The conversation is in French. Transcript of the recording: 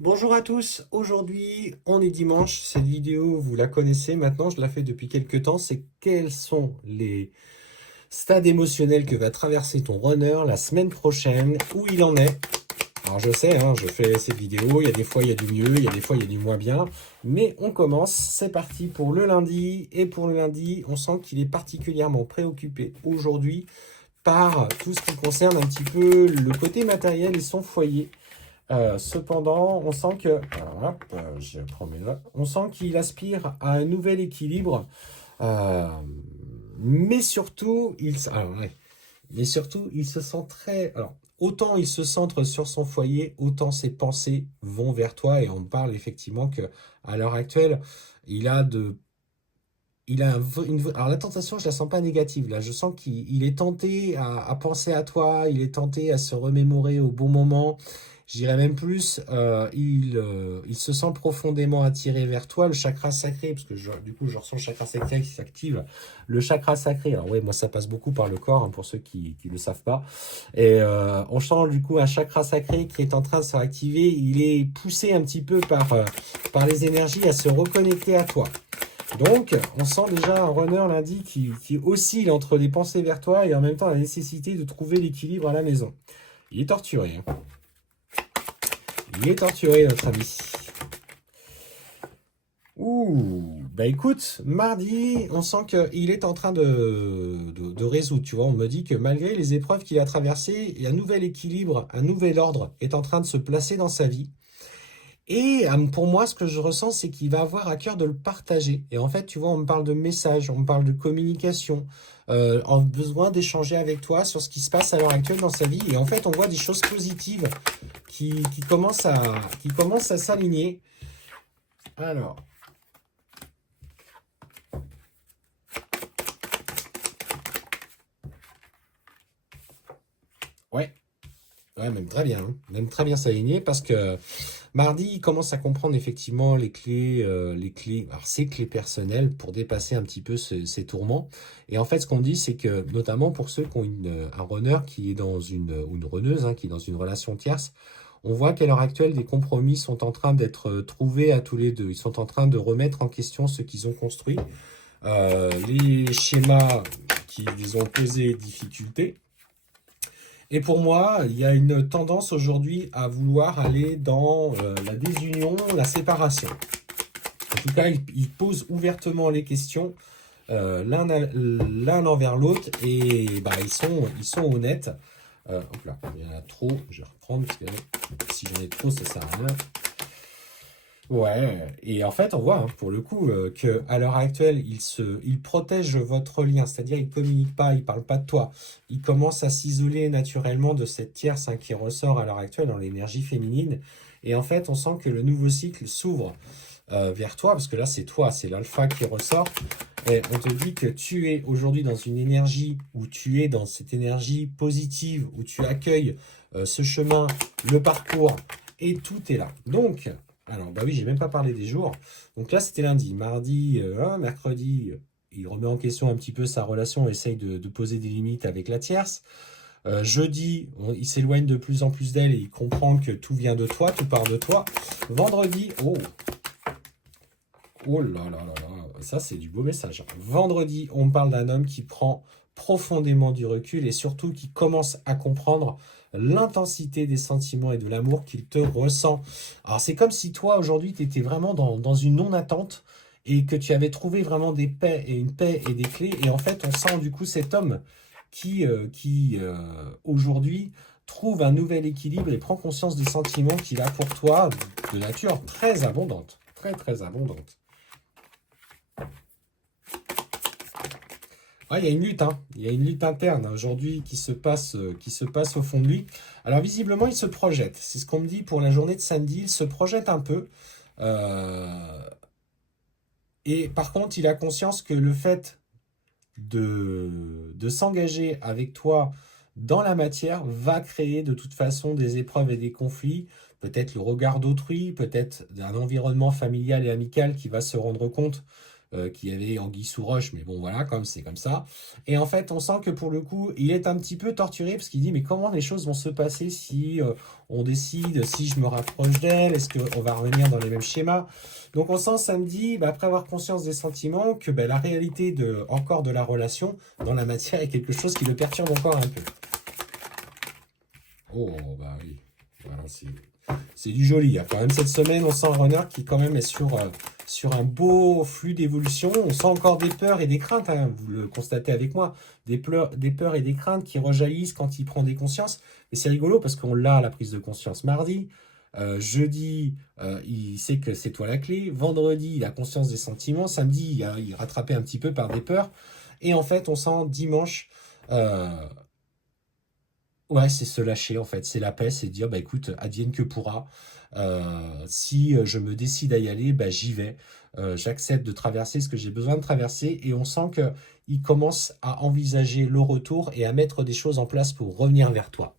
Bonjour à tous, aujourd'hui on est dimanche, cette vidéo vous la connaissez maintenant, je la fais depuis quelques temps, c'est quels sont les stades émotionnels que va traverser ton runner la semaine prochaine, où il en est. Alors je sais, hein, je fais cette vidéo, il y a des fois il y a du mieux, il y a des fois il y a du moins bien, mais on commence, c'est parti pour le lundi, et pour le lundi on sent qu'il est particulièrement préoccupé aujourd'hui par tout ce qui concerne un petit peu le côté matériel et son foyer. Cependant, on sent que, alors, hop, je prends mes notes. On sent qu'il aspire à un nouvel équilibre, euh, mais surtout, il se sent très. Alors, autant il se centre sur son foyer, autant ses pensées vont vers toi. Et on parle effectivement que à l'heure actuelle, il a de alors la tentation, je la sens pas négative. Là, je sens qu'il est tenté à penser à toi, il est tenté à se remémorer au bon moment. Je dirais même plus, il se sent profondément attiré vers toi, le chakra sacré, parce que du coup, je ressens le chakra sacré qui s'active. Le chakra sacré, alors ouais, moi ça passe beaucoup par le corps, hein, pour ceux qui ne le savent pas. Et on sent du coup un chakra sacré qui est en train de se réactiver. Il est poussé un petit peu par les énergies à se reconnecter à toi. Donc, on sent déjà un runner lundi qui oscille entre les pensées vers toi et en même temps la nécessité de trouver l'équilibre à la maison. Il est torturé, hein. Il est torturé, notre ami. Ouh, bah écoute, mardi, on sent qu'il est en train de résoudre, tu vois. On me dit que malgré les épreuves qu'il a traversées, un nouvel équilibre, un nouvel ordre est en train de se placer dans sa vie. Et pour moi, ce que je ressens, c'est qu'il va avoir à cœur de le partager. Et en fait, tu vois, on me parle de messages, on me parle de communication, en besoin d'échanger avec toi sur ce qui se passe à l'heure actuelle dans sa vie. Et en fait, on voit des choses positives qui commencent à s'aligner. Alors, ouais, ouais, même très bien, hein. Même très bien s'aligner parce que mardi, il commence à comprendre effectivement les clés, alors ses clés personnelles pour dépasser un petit peu ces tourments. Et en fait, ce qu'on dit, c'est que notamment pour ceux qui ont un runner qui est ou une runneuse, hein, qui est dans une relation tierce, on voit qu'à l'heure actuelle, des compromis sont en train d'être trouvés à tous les deux. Ils sont en train de remettre en question ce qu'ils ont construit, les schémas qui les ont posé difficultés. Et pour moi, il y a une tendance aujourd'hui à vouloir aller dans la désunion, la séparation. En tout cas, ils posent ouvertement les questions l'un envers l'autre et bah, ils sont honnêtes. Hop là, il y en a trop, je vais reprendre parce que si j'en ai trop, ça sert à rien. Ouais, et en fait, on voit hein, pour le coup que à l'heure actuelle, il protège votre lien, c'est-à-dire il communique pas, il parle pas de toi. Il commence à s'isoler naturellement de cette tierce hein, qui ressort à l'heure actuelle dans l'énergie féminine. Et en fait, on sent que le nouveau cycle s'ouvre vers toi, parce que là, c'est toi, c'est l'alpha qui ressort. Et on te dit que tu es aujourd'hui dans une énergie où tu es dans cette énergie positive, où tu accueilles ce chemin, le parcours, et tout est là. Donc, alors, bah oui, j'ai même pas parlé des jours. Donc là, c'était lundi. Mardi, mercredi, il remet en question un petit peu sa relation, essaye de poser des limites avec la tierce. Jeudi, il s'éloigne de plus en plus d'elle et il comprend que tout vient de toi, tout part de toi. Vendredi, oh là là là là, ça c'est du beau message. Vendredi, on parle d'un homme qui prend profondément du recul et surtout qui commence à comprendre l'intensité des sentiments et de l'amour qu'il te ressent. Alors c'est comme si toi aujourd'hui tu étais vraiment dans une non-attente et que tu avais trouvé vraiment une paix et des clés et en fait on sent du coup cet homme qui aujourd'hui trouve un nouvel équilibre et prend conscience des sentiments qu'il a pour toi de nature très abondante, très très abondante. Ah, il y a une lutte, hein. Il y a une lutte interne hein, aujourd'hui qui se passe au fond de lui. Alors visiblement, il se projette. C'est ce qu'on me dit pour la journée de samedi. Il se projette un peu. Euh, et par contre, il a conscience que le fait de s'engager avec toi dans la matière va créer de toute façon des épreuves et des conflits. Peut-être le regard d'autrui, peut-être un environnement familial et amical qui va se rendre compte qu'il y avait anguille sous roche, mais bon voilà, comme c'est comme ça. Et en fait, on sent que pour le coup, il est un petit peu torturé parce qu'il dit mais comment les choses vont se passer si on décide, si je me rapproche d'elle, est-ce qu'on va revenir dans les mêmes schémas? Donc on sent samedi, bah, après avoir conscience des sentiments, que bah, la réalité encore de la relation dans la matière est quelque chose qui le perturbe encore un peu. Oh bah oui, voilà, c'est du joli. Hein. Quand même cette semaine, on sent un renard qui quand même est sur un beau flux d'évolution. On sent encore des peurs et des craintes, hein, vous le constatez avec moi, des peurs et des craintes qui rejaillissent quand il prend des consciences. Mais c'est rigolo parce qu'on l'a à la prise de conscience mardi. Jeudi, il sait que c'est toi la clé. Vendredi, il a conscience des sentiments. Samedi, il est rattrapé un petit peu par des peurs. Et en fait, on sent dimanche... euh, Ouais, c'est se lâcher en fait, c'est la paix, c'est dire bah écoute, advienne que pourra. Si je me décide à y aller, bah j'y vais. J'accepte de traverser ce que j'ai besoin de traverser et on sent que il commence à envisager le retour et à mettre des choses en place pour revenir vers toi.